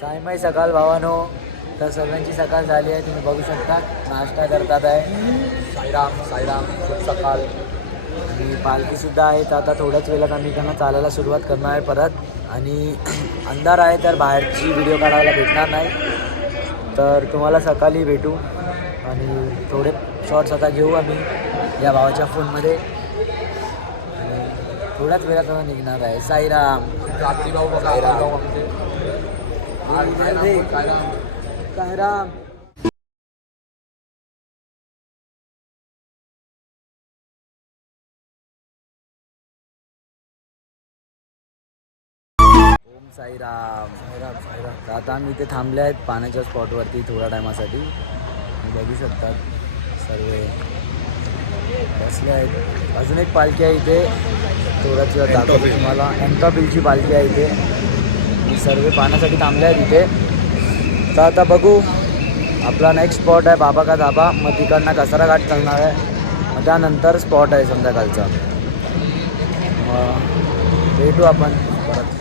सायमाई सकाळ भावानो. तर सर्वांची सकाळ झाली आहे, तुम्ही बघू शकता नाश्ता करतात आहे. साईराम साईराम खूप सकाळ. आणि पालखीसुद्धा आहे. तर आता थोड्याच वेळात आम्ही त्यांना चालायला सुरुवात करणार आहे परत. आणि अंधार आहे तर बाहेरची व्हिडिओ काढायला भेटणार नाही, तर तुम्हाला सकाळी भेटू. आणि थोडे शॉर्ट्स आता घेऊ आम्ही या भावाच्या फोनमध्ये. आणि थोड्याच वेळात आता निघणार आहे. साईराम साईराम साईराम. साईराम साईराम साईराम. तर आता आम्ही इथे थांबले आहेत पाण्याच्या स्पॉटवरती थोड्या टायमासाठी. तुम्ही बघू शकतात सर्व बसले आहेत. अजून एक पालखी आहे इथे, थोड्याच वेळ दाखवतो तुम्हाला. एंटॉपिलची पालखी आहे इथे. सर्व पाण्यासाठी थांबले आहेत इथे. तर आता बघू, आपला नेक्स्ट स्पॉट आहे बाबा का धाबा. मग तिकडनं कसारा घाट चालणार आहे. मग त्यानंतर स्पॉट आहे संध्याकाळचा. मग भेटू आपण परत.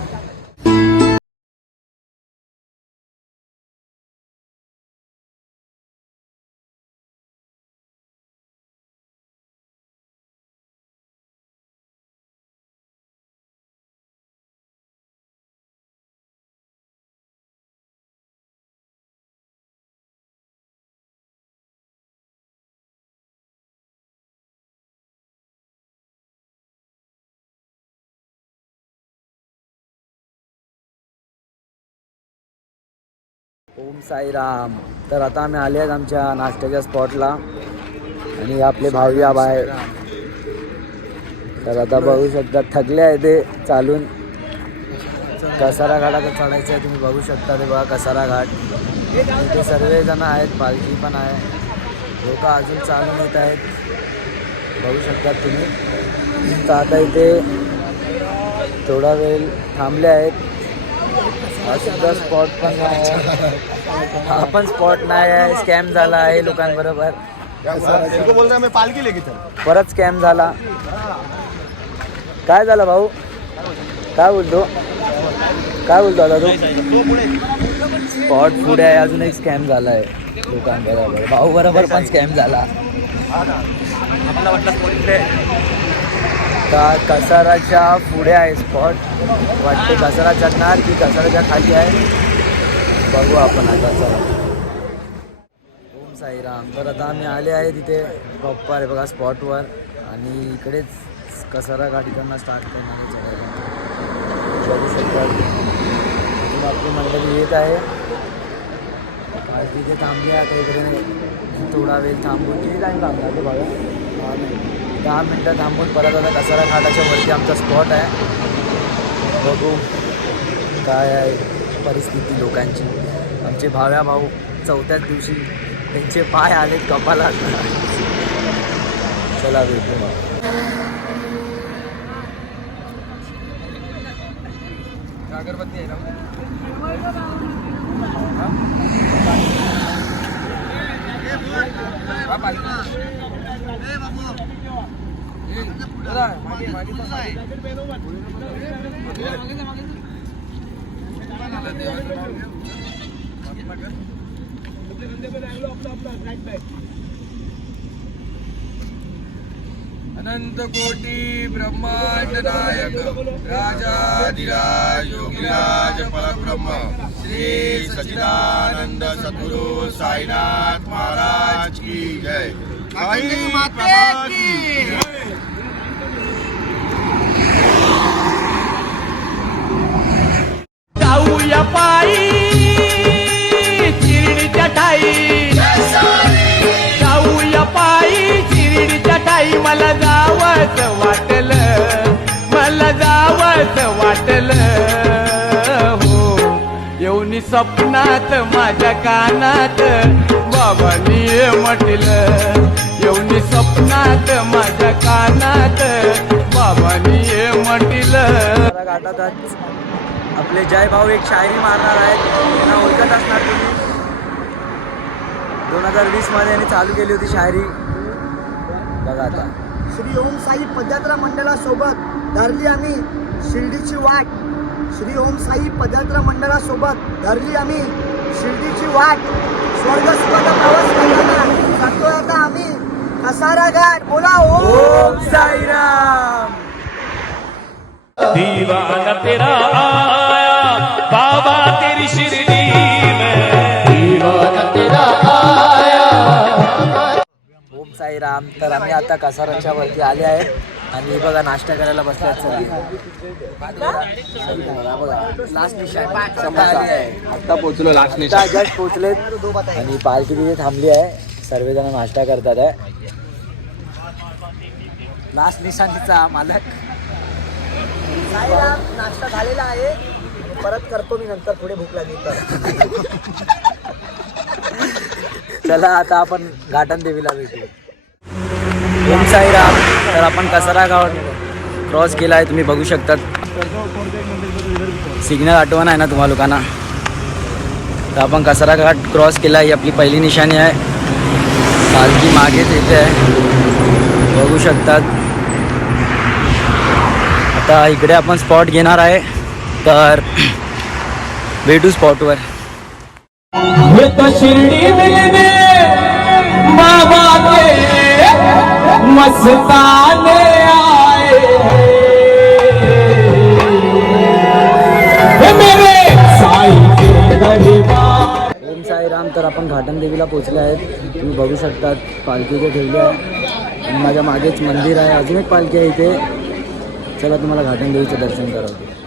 ओम साईराम. तर आता आम्ही आले आहेत आमच्या नाश्त्याच्या स्पॉटला. आणि आपले भावी आबा आहे. तर आता बघू शकता थकले आहे ते चालून. कसारा घाटाचा चढायचं आहे, तुम्ही बघू शकता ते बघा कसारा घाट. इथे सर्वजण आहेत, पालखी पण आहे. लोक अजून चालून येत आहेत, बघू शकतात तुम्ही. तर आता इथे थोडा वेळ थांबले आहेत. हा सुद्धा स्पॉट पण आहे. हा पण स्पॉट नाही आहे, स्कॅम झाला आहे लोकांबरोबर. परत स्कॅम झाला. काय झालं भाऊ, काय बोलतो आता तो. स्पॉट पुढे आहे, अजून एक स्कॅम झाला आहे लोकांबरोबर. भाऊ बरोबर पण स्कॅम झाला. तर कसाराच्या पुढे आहे स्पॉट. वाटते कसारा चढणार की कसाराच्या खाली आहे, बघू आपण आता. चला. ओम साईराम. तर आता आम्ही आले आहे तिथे प्रॉपर आहे बघा स्पॉटवर. आणि इकडेच कसारा घाटीकडनं स्टार्ट करणार आहे. बघू शकतात आपली मंडळी येत आहे. तिथे थांबली आता इकडे थोडा वेळ थांबून. किती टाईम थांबला ते बघा. 10 मिनटं थांबून परत आता कसारा घाटाच्या वरती आमचा स्पॉट आहे. बघू काय आहे परिस्थिती लोकांची. आमचे भाव्या भाऊ 4थ्याच दिवशी त्यांचे पाय आलेत कपाला. चला भेटू मग. अगरबत्ती आहे ना. अनंत कोटी ब्रह्मांड नायक राजाधिराज योगीराज परब्रह्म श्री सच्चिदानंद सद्गुरु साईनाथ महाराज की जय. माता की जय. जाऊया पायी शिर्डीच्या ठाई. जाऊया पायी शिर्डीच्या ठाई. मला जावंच वाटलं, मला जावंच वाटलं हो. येऊन स्वप्नात माझ्या कानात बाबांनी म्हटलं. येऊन स्वप्नात माझ्या कानात बाबांनी म्हटलं. घाटातच आपले जय भाऊ एक शायरी मारणार आहेत, त्यांना ओळखत असणार तुम्ही. 2020 मध्ये यांनी चालू केली होती शायरी. बघा आता. श्री ओम साई पदयात्रा मंडळासोबत धरली आम्ही शिर्डीची वाट. श्री ओम साई पदयात्रा मंडळासोबत धरली आम्ही शिर्डीची वाट. स्वर्ग सुखाचा प्रवास करताना जातोय आता आम्ही कसारा घाट. बोला ओम साईराम. दीवाना तेरा आया बाबा तेरी शिरडी में, दीवाना तेरा आया. ओम साईराम. तर आम्ही आता कसाराच्या वरती आले आहेत आणि हे बघा नाश्ता करायला बसल्यात सगळी. लास्ट निशाण आता पोहोचलो लास्ट जस्ट पोहोचलेत आणि पार्टी तिथे थांबली आहे. सर्वजण नाश्ता करतात आहे. लास्ट निशाणीचा मालक. साईराम. नाश्ता झालेला आहे. परत करतो मी नंतर, पुढे भूक लागली तर. चला आता आपण घाटन देवीला भेटू. ओम साईराम. तर आपण कसारा गाव क्रॉस केला आहे, तुम्ही बघू शकतात. सिग्नल आठवण आहे ना तुम्हा लोकांना. तर आपण कसारा घाट क्रॉस केला. ही आपली पहिली निशाणी आहे. पालखी मागेच येते आहे, बघू शकतात. आता इकडे आपण स्पॉट घेणार आहे, तर भेटू स्पॉटवर. शिरडी मिलने बाबा के मस्ताने आए मेरे साई के दरबार. ओम साईराम. तर आपण घाटन देवीला पोचले आहेत, तुम्ही बघू शकतात. पालखी इथे ठेवली आहे आणि माझ्या मागेच मंदिर आहे. अजून एक पालखी आहे इथे. चला तुम्हाला घाटन देवीचं दर्शन करावं.